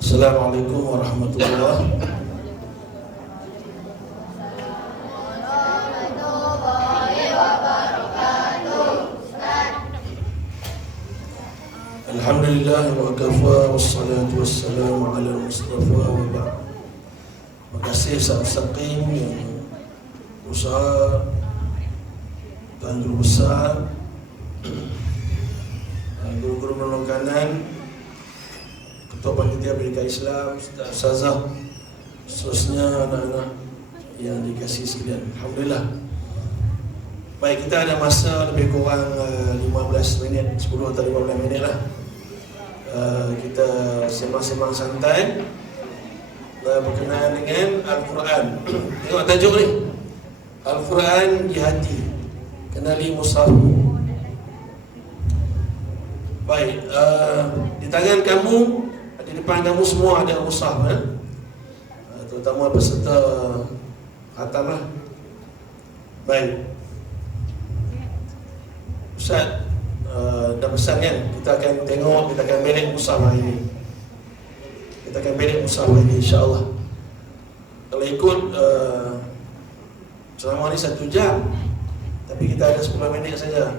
Assalamualaikum warahmatullahi wabarakatuh. Alhamdulillah wa kafa wassalatu wassalamu ala Mustafa wa ba'd. Terima kasih Ustaz Mustaqim yang usaha dan guru besar Islam Ustaz Ustazah seterusnya anak-anak yang dikasih sekalian. Alhamdulillah. Baik, kita ada masa lebih kurang uh, 15 minit, 10 atau 15 minit lah. Uh, Kita sembang-sembang santai uh, Berkenaan dengan Al-Quran. Tengok tajuk ni. Al-Quran di hati. Kenali Musafmu Baik, uh, di tangan kamu depan kamu semua ada Musaf eh? uh, Terutama peserta Khatam lah Baik. Ustaz uh, dah pesan kan? Kita akan tengok, kita akan belik Musaf hari ini. Kita akan belik Musaf hari ini insyaAllah. Kalau ikut uh, Selama ni satu jam Tapi kita ada 10 minit saja.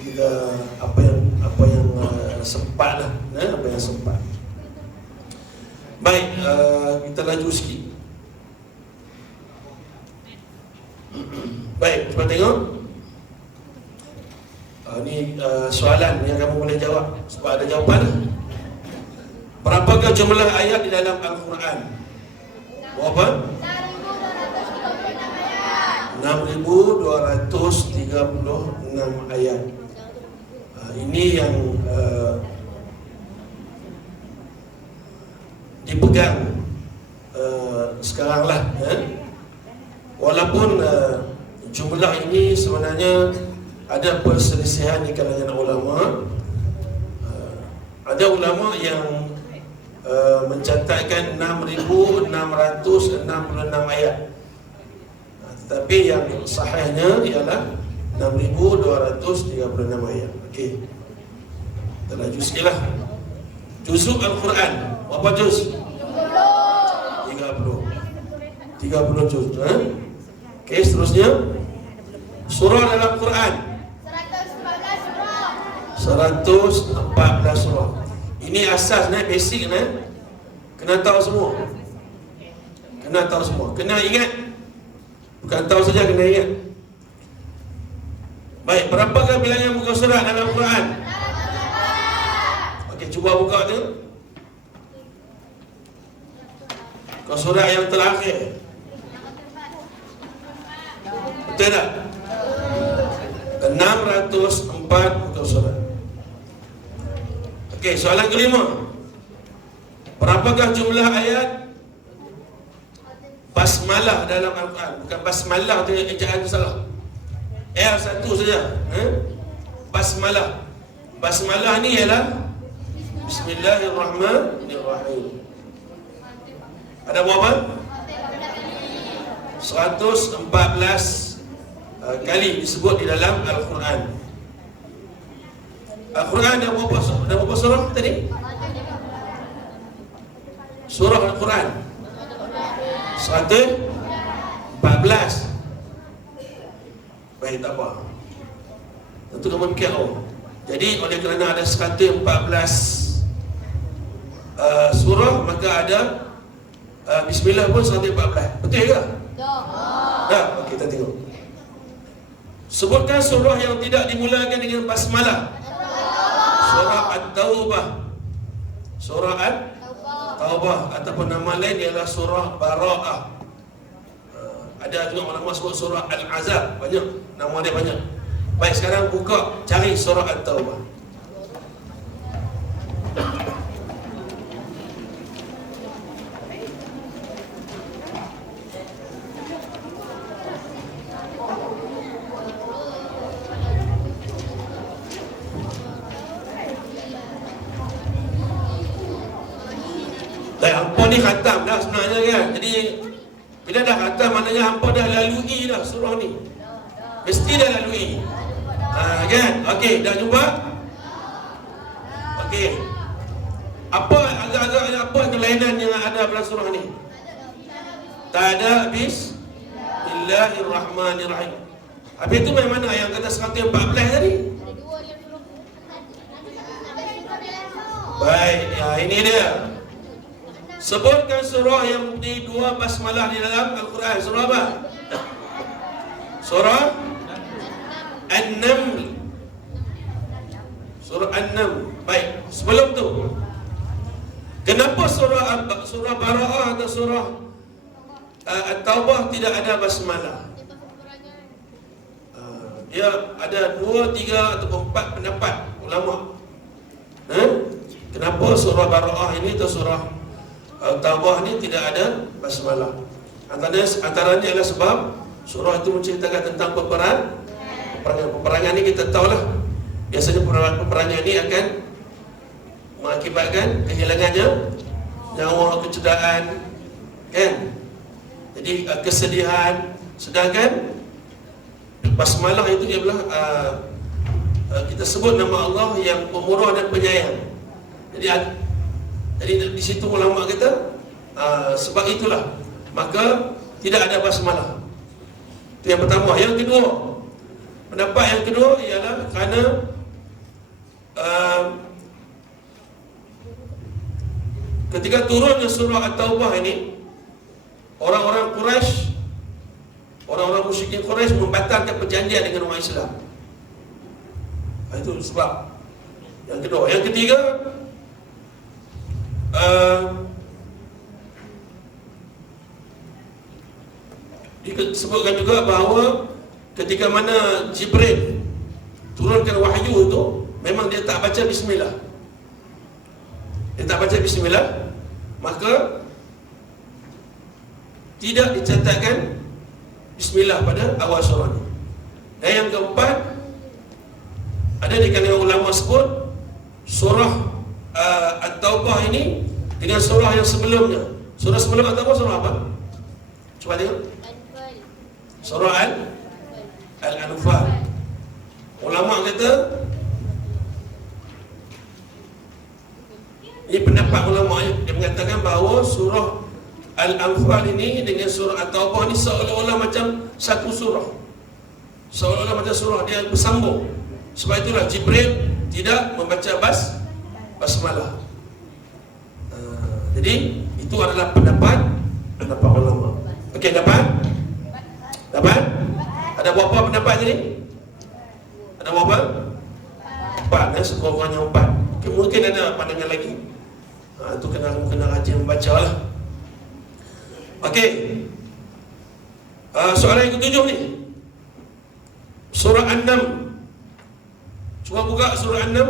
Kita apa yang apa yang uh, sempat lah eh? Apa yang sempat Baik, uh, kita laju sikit. Baik, cuba tengok. Uh, Ini uh, soalan yang kamu boleh jawab. Sebab ada jawapan. Berapakah jumlah ayat di dalam Al-Quran? Berapa? 6,236 ayat. Uh, Ini yang uh, Dipegang uh, Sekarang lah eh? Walaupun uh, jumlah ini sebenarnya ada perselisihan di kalangan ulama. Uh, ada ulama yang uh, mencatatkan 6666 ayat. Tetapi yang sahihnya ialah 6236 ayat. Okey. Kita laju sikitlah. Juzuk Al-Quran. Berapa juz? 30. 30 juz. Eh? Okey, seterusnya surah dalam Quran 114 surah. Ini asas ni basic ni. Kena tahu semua. Kena tahu semua. Kena ingat. Bukan tahu saja kena ingat. Baik, berapakah bilangan muka surat dalam Quran? Okey, cuba buka tu. Muka surat yang terakhir. 604 muka surat Okey, soalan kelima. Berapakah jumlah ayat Basmalah dalam Al-Quran? Bukan basmalah tu yang ejaan tu salah. L satu saja eh? Basmalah. Basmalah ni ialah Bismillahirrahmanirrahim. Ada berapa? 114 uh, kali disebut di dalam Al-Quran. Al-Quran ada berapa surah? Ada berapa surah tadi? Surah Al-Quran. 114. Baik tak apa. Tentu kamu fikir oh. Jadi oleh kerana ada 114 uh, surah maka ada uh, Bismillah pun 114. Betul ke? Dah, okey kita tengok. Sebutkan surah yang tidak dimulakan dengan basmalah. Surah At-Taubah. Surah At-Taubah ataupun nama lain ialah surah Bara'ah. Uh, ada juga ulama sebut surah Al-Azab. Banyak nama dia banyak. Baik sekarang buka cari surah At-Taubah. Dan hampa ni khatam dah sebenarnya kan Jadi Bila dah khatam maknanya hampa dah lalui dah surah ni Mesti dah lalui ha, Kan Okey dah jumpa Okey. Apa agak-agak apa kelainan yang ada dalam surah ni? Tak ada habis. Bismillahirrahmanirrahim. Habis itu memang mana yang kata 114 tadi? Baik, ya ini dia. Sebutkan surah yang di dua basmalah di dalam Al-Quran. Surah apa? Surah An-Naml. Surah An-Naml. Baik, sebelum tu. Kenapa surah surah Bara'ah atau surah uh, At-Taubah tidak ada basmalah? Uh, dia ada dua, tiga atau empat pendapat ulama. Eh? Kenapa surah Bara'ah ini atau surah At-Taubah ini tidak ada basmalah? Antara antaranya adalah sebab surah itu menceritakan tentang peperangan. Peperangan, peperangan ini kita tahulah. Biasanya peperangan, ini akan mengakibatkan kehilangannya nyawa kecederaan kan? Jadi uh, kesedihan. Sedangkan basmalah itu ialah uh, uh, kita sebut nama Allah yang pemurah dan penyayang. Jadi jadi di situ ulama kata uh, sebab itulah maka tidak ada basmalah itu yang pertama. Yang kedua pendapat yang kedua ialah kerana Ketika turunnya surah At-Taubah ini Orang-orang Quraisy Orang-orang musyrikin Quraisy membatalkan perjanjian dengan orang Islam. Itu sebab. Yang kedua. Yang ketiga uh, Disebutkan juga bahawa Ketika mana Jibril Turunkan wahyu itu Memang dia tak baca Bismillah. Dia tak baca bismillah maka tidak dicatatkan bismillah pada awal surah ni. Dan yang keempat ada di kalangan ulama sebut surah uh, At-Taubah ini dengan surah yang sebelumnya. Surah sebelum At-Taubah surah apa? cuba tengok. Surah Al Al-Anfal. Ulama kata Ini pendapat ulama yang mengatakan bahawa surah Al-Anfal ini dengan surah At-Taubah ini seolah-olah macam satu surah. Seolah-olah macam surah dia bersambung. Sebab itulah Jibril tidak membaca bas basmalah. Uh, jadi itu adalah pendapat pendapat ulama. Okey, dapat? Dapat? Ada berapa pendapat tadi? Ada berapa? Empat, eh? sekurang-kurangnya empat. Okay, mungkin ada pandangan lagi ha, Itu kena kena rajin membaca lah. Okey. Uh, Soalan yang ketujuh ni. Surah An-Nam. Cuba buka surah An-Nam.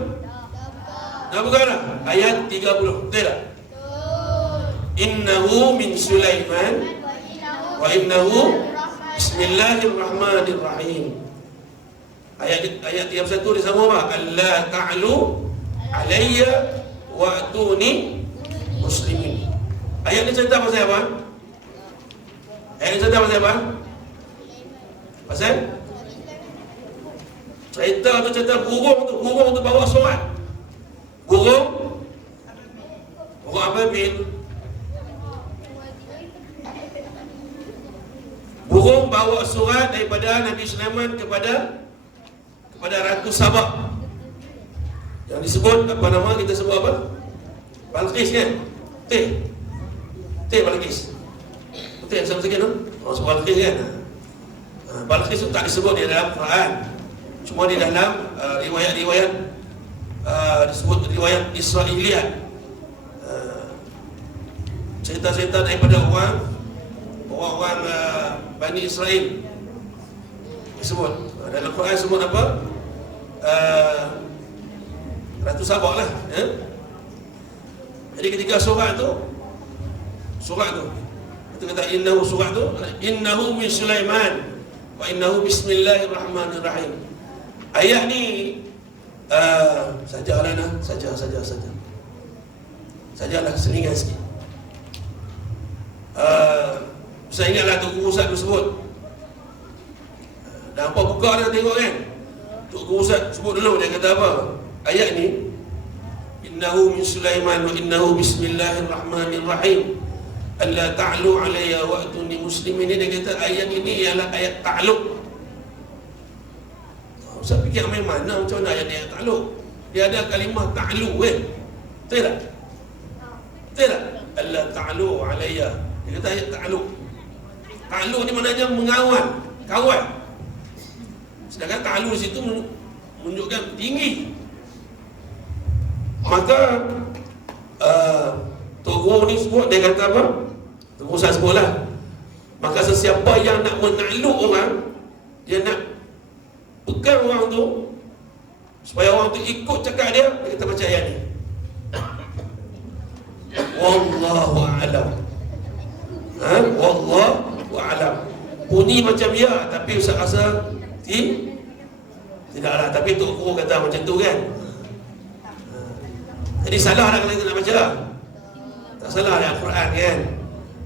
Dah buka dah? Ayat 30 Betul tak? Innahu min Sulaiman. Wa innahu Bismillahirrahmanirrahim. Ayat ayat 31 disambung apa? Allah ta'lu alayya wa'tuni muslimin. Ayat ni cerita pasal apa? Ayat ni cerita pasal apa? Pasal? Cerita tu cerita burung tu, burung tu bawa surat. Burung Burung Ababil Burung bawa surat daripada Nabi Sulaiman kepada kepada Ratu Sabah yang disebut apa nama kita sebut apa? Balqis kan? Betul? Betul Balqis? Betul yang sama sikit tu? Oh, sebut Balqis kan? Ha, Balqis tu tak disebut di dalam Quran Cuma di dalam uh, riwayat-riwayat uh, Disebut riwayat Israeliat uh, Cerita-cerita daripada orang Orang-orang uh, Bani Israel Disebut uh, Dalam Quran sebut apa? Uh, Ratu Sabah lah ya? Jadi ketika surat tu Surat tu. Kita kata innahu surat tu Innahu min Sulaiman Wa innahu bismillahirrahmanirrahim. Ayat ni uh, Sajalah lah Saja, saja, saja. Sajalah selingan sikit. Uh, Saya ingatlah tu guru tu sebut. Dan apa buka dia tengok kan? Tuk guru Ustaz sebut dulu Dia kata apa ayat ni innahu min Sulaiman wa innahu bismillahirrahmanirrahim. Alla ta'lu alayya wa atuni muslimin. Ini dia kata ayat ini ialah ayat ta'aluk saya fikir main mana macam mana ayat ayat ta'aluk dia ada kalimah ta'lu kan betul tak? Betul tak? Alla ta'lu alayya. Dia kata ayat ta'aluk ta'aluk ni maknanya mengawal kawal. Sedangkan ta'lu situ menunjukkan tinggi maka uh, Tok Guru ni sebut dia kata apa? Tok Guru saya sebut lah Maka sesiapa yang nak menakluk orang Dia nak pegang orang tu Supaya orang tu ikut cakap dia Dia kata baca ayat ni Wallahu a'lam ha? Wallahu a'lam Bunyi macam ya Tapi Ustaz rasa ti? Tidaklah Tapi Tok Guru kata macam tu kan. Jadi salah lah kalau kita nak baca tak salah ada Al-Quran kan?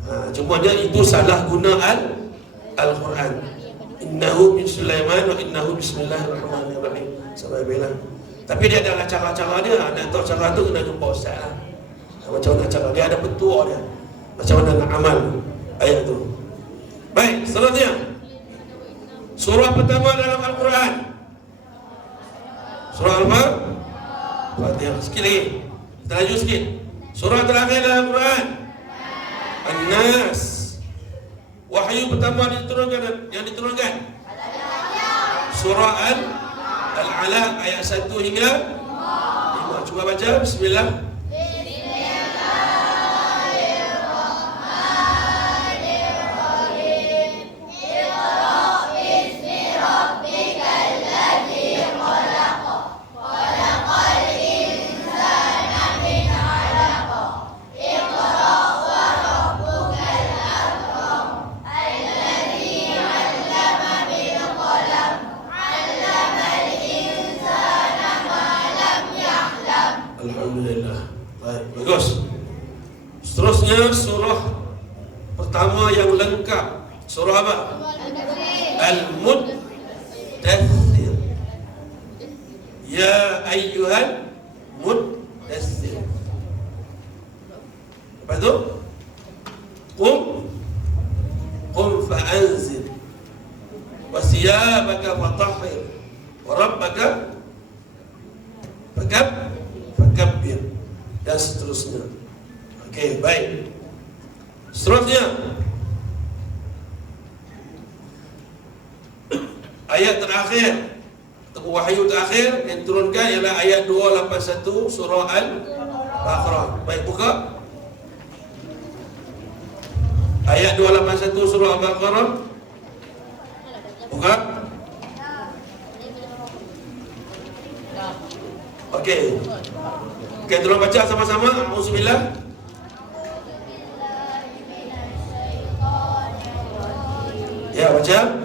Ha, Cuma dia itu salah guna Al Al-Quran. Innahu min Sulaiman wa innahu bismillahirrahmanirrahim. Sampai bilang Tapi dia ada cara-cara dia. Nak tahu cara tu kena jumpa Ustaz lah. Ha, Macam mana cara dia ada petua dia. Macam mana nak amal Ayat tu. Baik, selanjutnya. Surah pertama dalam Al-Quran. Surah Al-Fatihah Sikit lagi Laju sikit. Surah terakhir dalam Quran An-Nas. Wahyu pertama diturunkan yang diturunkan? Surah Al Al-Alaq ayat 1 hingga 5 Cuba baca. Bismillah yang lengkap. Surah apa? Al-Muddathir Ya Ayyuhal Muddathir Lepas tu? Qum. Qum fa'anzir Wasiyabaka fatahir Warabbaka Fakab Fakabbir. Dan seterusnya. Okey, baik. Seterusnya. ayat terakhir ataupun wahyu terakhir yang turunkan ialah ayat 281 surah Al-Baqarah. Baik buka. Ayat 281 surah Al-Baqarah. Buka. Okey. Okey, kita baca sama-sama. Bismillah. Ya, baca. Ya.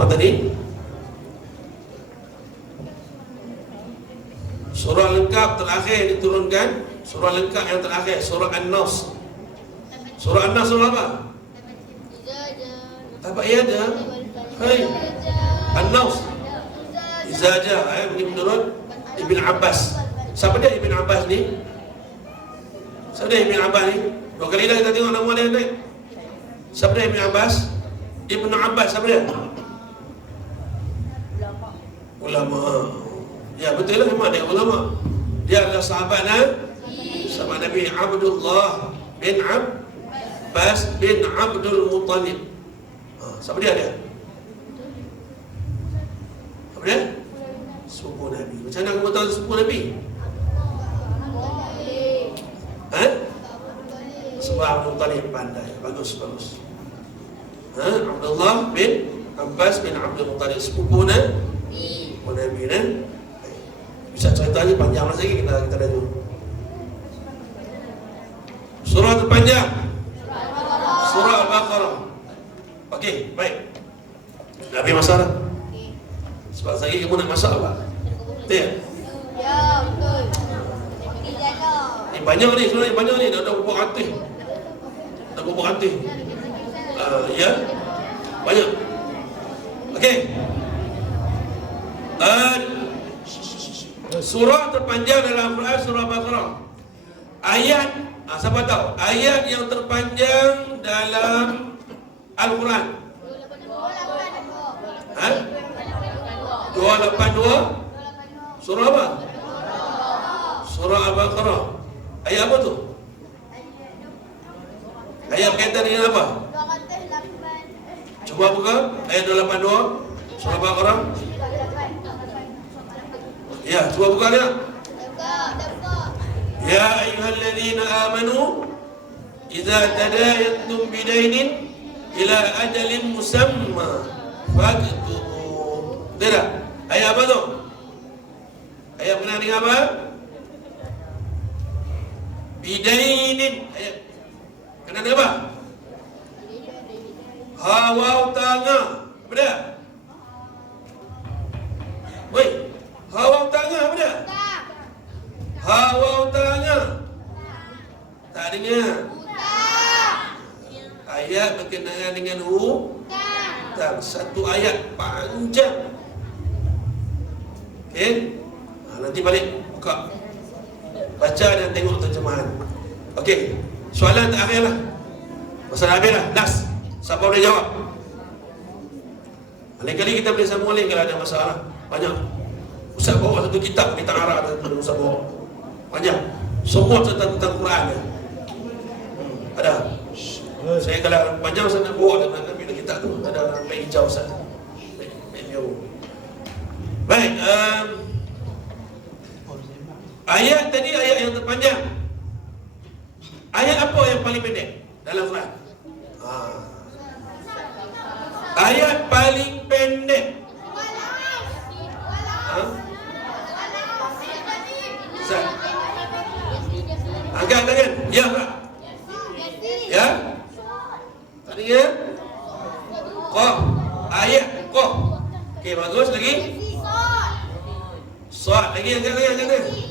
apa tadi? Surah lengkap terakhir diturunkan Surah lengkap yang terakhir Surah An-Nas Surah An-Nas surah apa? Tapak iya ada Hai An-Nas Izaja Ayah eh, pergi menurut Ibn Abbas Siapa dia Ibn Abbas ni? Siapa dia Ibn Abbas ni? Dua kali dah kita tengok nama dia ni Siapa dia Ibn Abbas? Ibn Abbas siapa dia? ulama. Ya betul lah memang dia ulama. Dia adalah sahabat nah? Sahabat Nabi Abdullah bin Abbas bin Abdul Muttalib. Ha, siapa dia dia? Siapa dia? Sepupu Nabi. Macam mana kamu tahu sepupu Nabi? Ha? Sebab Abdul Muttalib pandai. Bagus, bagus. Ha? Abdullah bin Abbas bin Abdul Muttalib. Sepupu Nabi mana bila eh, bisa cerita panjang lagi kita kita dah tu surah terpanjang surah al-baqarah okey baik dah habis masalah sebab saya kamu nak masak apa? Ya, betul. Eh, banyak ni, sebenarnya banyak ni. Dah berapa ratus. Dah berapa ratus. Uh, ya, banyak. Okey. Uh, surah terpanjang dalam Al-Quran surah Baqarah. Ayat, ah, siapa tahu? Ayat yang terpanjang dalam Al-Quran. Ha? 282 Surah apa? Surah Al-Baqarah. Ayat apa tu? Ayat berkaitan dengan apa? Cuba buka ayat 282 Surah Al-Baqarah. Ya, cuba buka lihat. Ya ayyuhalladzina amanu idza tadayantum bidainin ila ajalin musamma faktubu. Tidak. Ayat apa tu? Ayat kenal dengan apa? Bidainin. Ayat dengan apa? Hawau tanga. Apa dia? Woi, hawau tanga apa dia? Hawau tanga. Tak dengar. Ayat berkenaan dengan hutang. Satu ayat panjang. Okey? Ha, nanti balik buka. Baca dan tengok terjemahan. Okey. Soalan terakhir lah. Masalah habis dah. Last. Siapa boleh jawab? Lain kali kita boleh sambung lagi kalau ada masalah. Banyak. Ustaz bawa satu kitab kita arah dan Ustaz bawa. Banyak. Semua tentang tentang Quran ya. Hmm, ada. Saya kalau panjang saya nak bawa dan nak ambil kitab tu ada baik hijau Ustaz. Hijau. Baik, um, ayat tadi ayat yang terpanjang. Ayat apa yang paling pendek dalam Quran? Ha. Ayat paling pendek. Ha? Ustaz, angkat tangan. Ya, Pak. Ya? Tadi ya? Qaf. Ayat Qaf. Okey, bagus lagi. Soal lagi angkat lagi angkat lagi.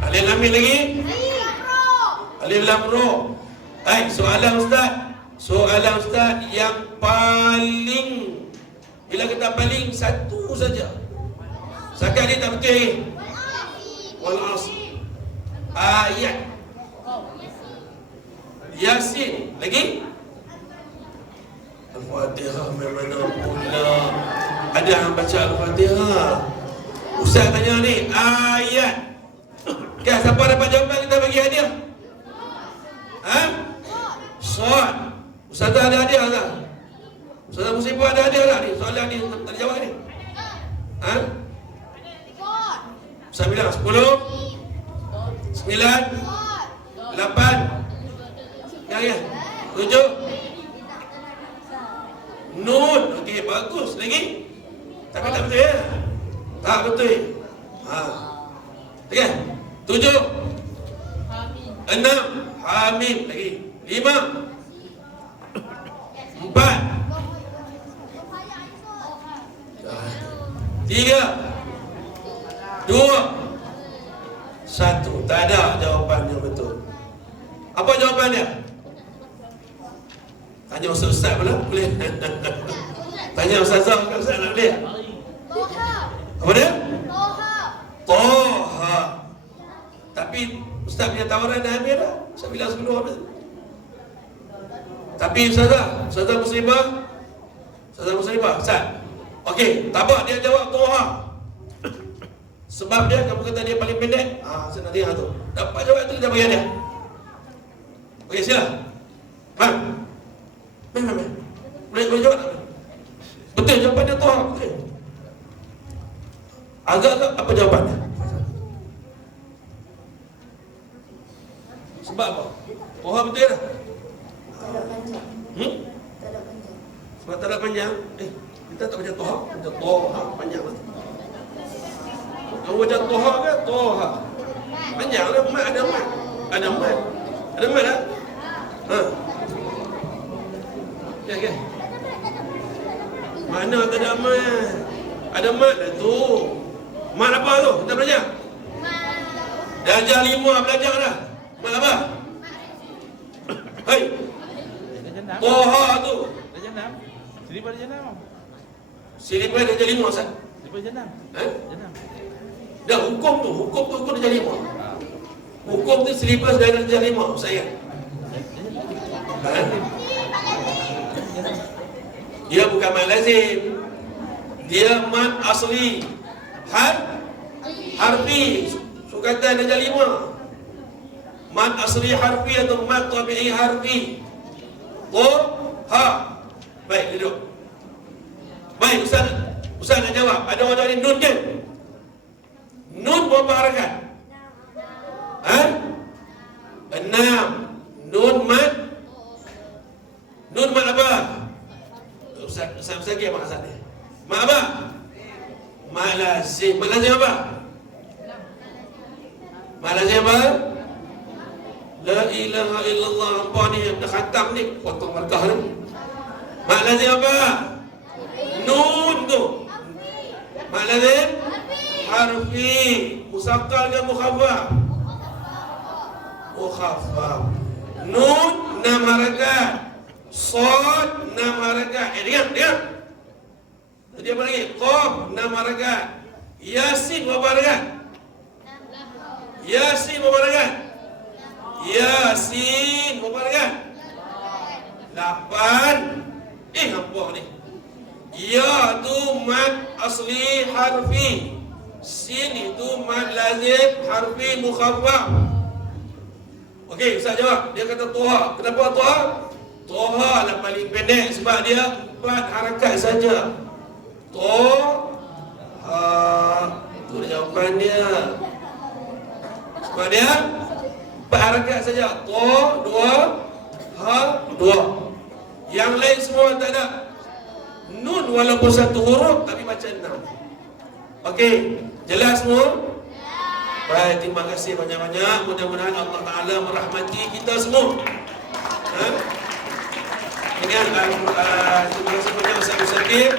Alif lam mim lagi. Alif lam ra. Baik, soalan ustaz. Soalan ustaz yang paling bila kita paling satu saja. Sekarang ni tak betul. Wal asr. Ayat Yasin lagi Al-Fatihah memang pula Ada yang baca Al-Fatihah Ustaz tanya ni Ayat Kan siapa dapat jawapan kita bagi hadiah Ha? Soal Ustaz ada hadiah tak? Ustaz Musibah ada hadiah tak ni? Soalan ni tak dijawab ni Ha? Ustaz bilang 10 9 8 Ya ya. Tujuh. Nun. Okey, bagus. Lagi? Tapi tak betul ya? Tak betul. Ha. Okey. Tujuh. Enam. Hamim. Lagi. Lima. Empat. Tiga. Dua. Satu. Tak ada jawapan yang betul. Apa jawapan dia? Tanya Ustaz Ustaz pula. Boleh? Tanya Ustaz Ustaz. Bukan Ustaz nak boleh Apa dia? Toha Tapi Ustaz punya tawaran dah habis dah. Saya bilang sebelum habis. Tapi Ustazah Ustazah Muslimah Ustazah Muslimah Ustaz. Okey Tabak dia jawab Toha Sebab dia Kamu kata dia paling pendek Ah, Saya nak tengok tu Dapat jawab tu Kita bagi dia Okey sila Faham? Mana mana? Boleh boleh jawab? Betul jawapannya tu betul. Agak-agak apa jawapannya apa? Toha betul tak? Hmm? Sebab tak ada panjang. Eh, kita tak baca toha, baca toha panjang lah. Kamu baca toha ke? Toha. Panjang lah, mat ada mat. Ada mat. Mana tak ada mat? Ada mat dah tu. Mat apa tu? Kita belajar. Darjah lima belajar dah. Mat apa? Enam. Toha tu. Darjah enam. Seribu darjah enam. Silibus darjah lima Ustaz. Seribu darjah enam. Eh? Darjah enam. Dah hukum tu, hukum tu hukum darjah lima. Hukum tu silibus darjah lima saya. Ha? Dia bukan mat lazim. Dia mat asli. Har harfi. Sukatan darjah lima. Mat asli harfi atau mat tabi'i harfi. To ha. Baik, duduk. Baik, Ustaz. Ustaz nak jawab. Ada orang jawab ni nun ke? Nun berapa harakat? Ha? Enam. Nun mat Nun mat apa? Ustaz, lagi apa Ustaz ni? Mat apa? Mat lazim. Mat lazim apa? Mat lazim apa? La ilaha illallah Apa ni yang dah khatam ni Potong markah ni Mat lazim apa? Nun tu Mat lazim? Harfi Musakkal ke mukhafaf? Mukhafaf Nun enam harakat Sad enam harakat Eh diam, diam Tadi apa lagi? Qaf enam harakat Yasin berapa harakat? Yasin berapa harakat? Yasin berapa harakat? Lapan Eh apa ni? Ya tu mad asli harfi Sin itu mad lazim harfi mukhaffaf Okey, Ustaz jawab. Dia kata Toha. Kenapa Toha? Toha lah paling pendek sebab dia empat harakat saja. Toha. Itu jawapan dia. Sebab dia empat harakat saja. To, dua, ha, dua. Yang lain semua tak ada. Nun walaupun satu huruf tapi baca enam. Okey, jelas semua? Baik, terima kasih banyak-banyak. Mudah-mudahan Allah Ta'ala merahmati kita semua. Ha? Ini uh, terima kasih banyak Ustaz Musakir.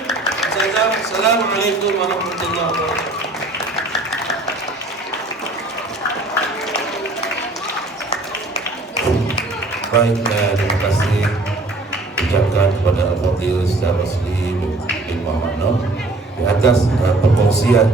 Assalamualaikum warahmatullahi wabarakatuh. Baik, eh, terima kasih ucapkan kepada Al-Fadhil Ustaz Muslim bin Muhammad di atas eh, perkongsian